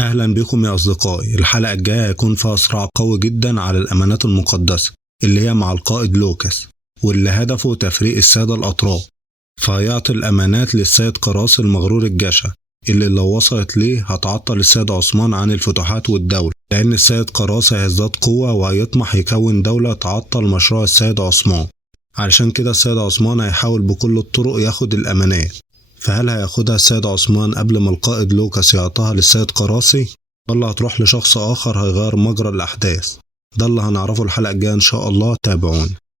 أهلا بكم يا أصدقائي. الحلقة الجاية هيكون فيها صراع قوي جدا على الأمانات المقدسة اللي هي مع القائد لوكاس، واللي هدفه تفريق السادة الأتراك. فهيعطي الأمانات للسيد قراصي المغرور الجشع، اللي لو وصلت ليه هتعطل السيد عثمان عن الفتوحات والدولة، لأن السيد قراصي هيزداد قوة وهيطمح يكون دولة تعطل مشروع السيد عثمان. علشان كده السيد عثمان هيحاول بكل الطرق ياخد الأمانات. فهل هياخدها السيد عثمان قبل ما القائد لوكاس يعطيها للسيد قراصي، ولا هتروح لشخص آخر هيغير مجرى الأحداث؟ ده اللي هنعرفه الحلقة الجاية إن شاء الله. تابعونا.